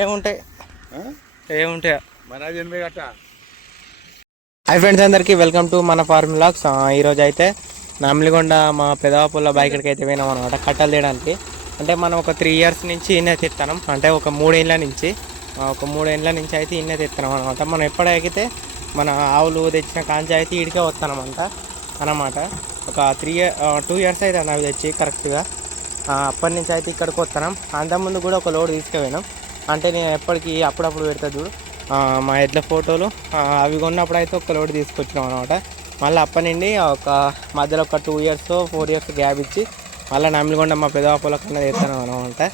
ఏముంటాయి ఏముంటాయి మన 80 గట్ట. హై ఫ్రెండ్స్, అందరికీ వెల్కమ్ టు మన ఫార్మ్ వ్లాగ్స్. ఈరోజు అయితే నామిలిగొండ మా పెదవాపుల్ల బైక్కి అయితే పోయినాం అనమాట కట్టలు తీయడానికి. అంటే మనం ఒక 3 ఇయర్స్ నుంచి ఇన్నే తెస్తాం. అంటే ఒక 3 ఏళ్ళ నుంచి అయితే ఇన్నే తెస్తున్నాం అనమాట. మనం ఎప్పుడైతే మన ఆవులు తెచ్చిన కాంచి అయితే ఇడికే వస్తానమంట అన్నమాట. ఒక 2 ఇయర్స్ అయితే అవి తెచ్చి కరెక్ట్గా అప్పటి నుంచి అయితే ఇక్కడికి వస్తున్నాం. అంతకుముందు కూడా ఒక లోడ్ తీసుకుపోయినాం. అంటే నేను ఎప్పటికీ అప్పుడప్పుడు పెడతా చూడు మా ఎడ్ల ఫోటోలు అవి కొన్నప్పుడు అయితే ఒక లోడ్ తీసుకొచ్చినాం అనమాట. మళ్ళీ అప్పటి నుండి ఒక మధ్యలో ఒక 2 ఇయర్స్ 4 ఇయర్స్ గ్యాప్ ఇచ్చి మళ్ళీ నమిలిగొండ మా పెదవాపుల కన్నా తెస్తాను అనమాట.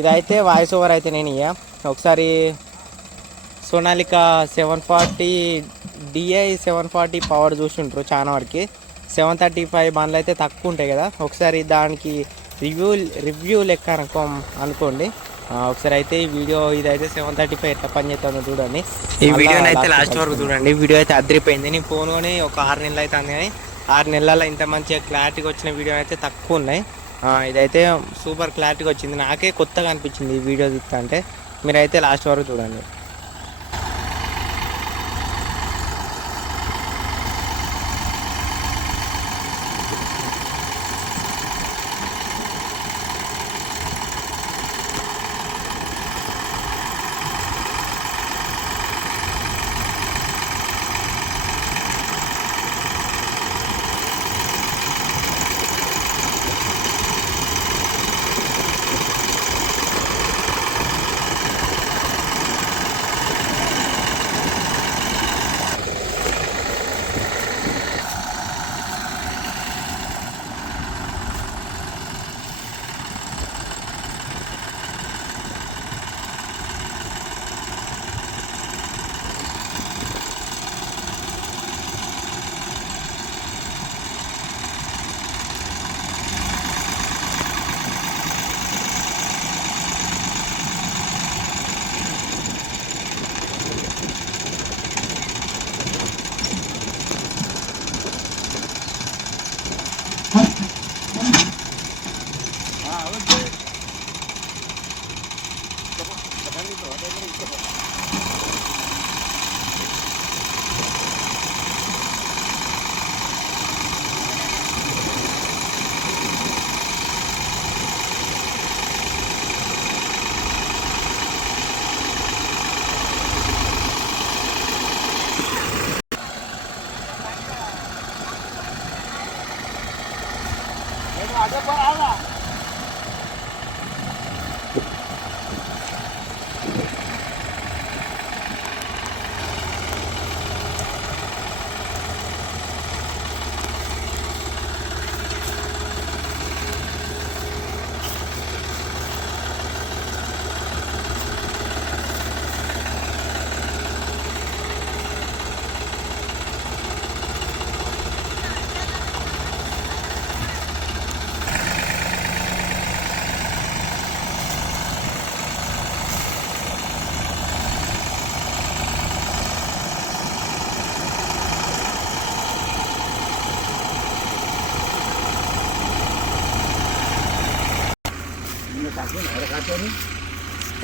ఇదైతే వాయిస్ ఓవర్ అయితే నేను ఒకసారి సోనాలిక 740 DI 740 పవర్ చూసుంటారు చాలా వరకు. 735 బండ్లు అయితే తక్కువ ఉంటాయి కదా. ఒకసారి దానికి రివ్యూ లెక్క అనుకోండి. ఒకసారి అయితే ఈ వీడియో ఇదైతే 735 ఎట్లా పని చేస్తాను చూడండి. ఈ వీడియోని అయితే లాస్ట్ వరకు చూడండి. వీడియో అయితే అదిరిపోయింది. నేను ఫోన్ కొని ఒక 6 నెలలు అయితే అంది, కానీ 6 నెలల్లో ఇంత మంచిగా క్లారిటీగా వచ్చిన వీడియో అయితే తక్కువ ఉన్నాయి. ఇదైతే సూపర్ క్లారిటీగా వచ్చింది. నాకే కొత్తగా అనిపించింది ఈ వీడియో చూస్తా. అంటే మీరైతే లాస్ట్ వరకు చూడండి.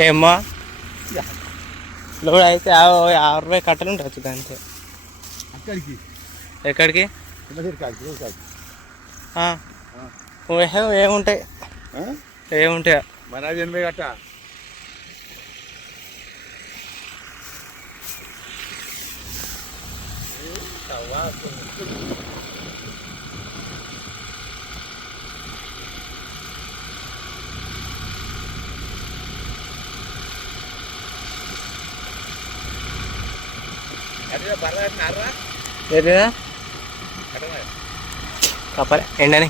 ఏమ్మా లోడ్ అయితే 60 కట్టలు ఉండొచ్చు దాంతో. ఎక్కడికి ఏముంటాయి ఏముంటాయి మన 80 గట్ట. కప్పలే ఎండని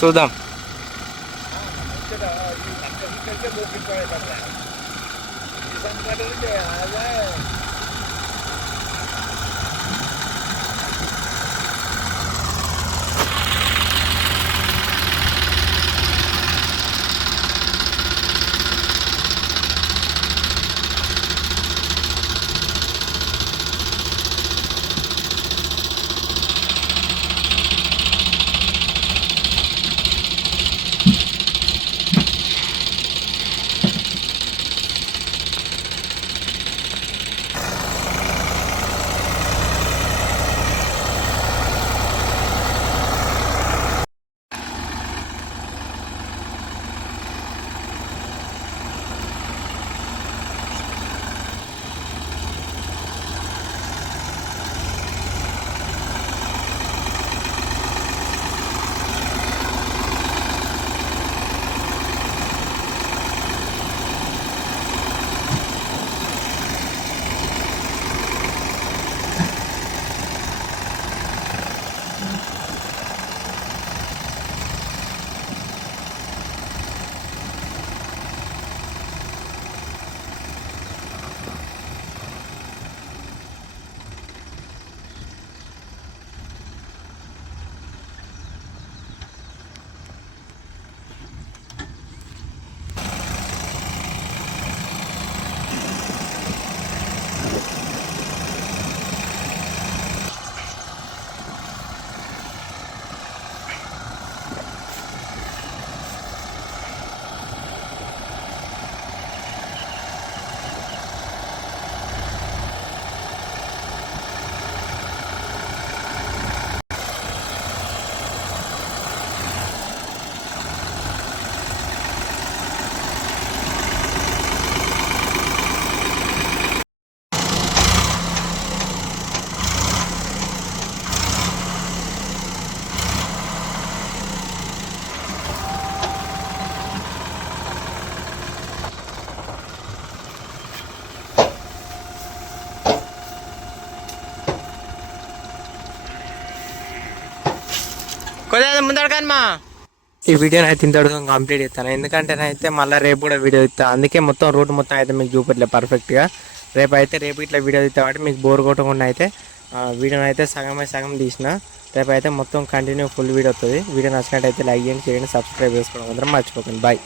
చూద్దాం. కొద్దిగా ముందడకాను మా ఈ వీడియోని అయితే ఇంతటితో కంప్లీట్ చేస్తాను. ఎందుకంటే అయితే మళ్ళీ రేపు కూడా వీడియో ఇస్తాను. అందుకే మొత్తం రూట్ మొత్తం అయితే మీకు చూపట్లేదు పర్ఫెక్ట్గా. రేపు ఇట్లా వీడియో ఇస్తా కాబట్టి మీకు బోర్ కొట్టకుండా అయితే వీడియోని అయితే సగం తీసిన. రేపు అయితే మొత్తం కంటిన్యూ ఫుల్ వీడియో వస్తుంది. వీడియో నచ్చినట్టయితే లైక్ చేయండి, సబ్స్క్రైబ్ చేసుకోవడం మాత్రం మర్చిపోకండి. బాయ్.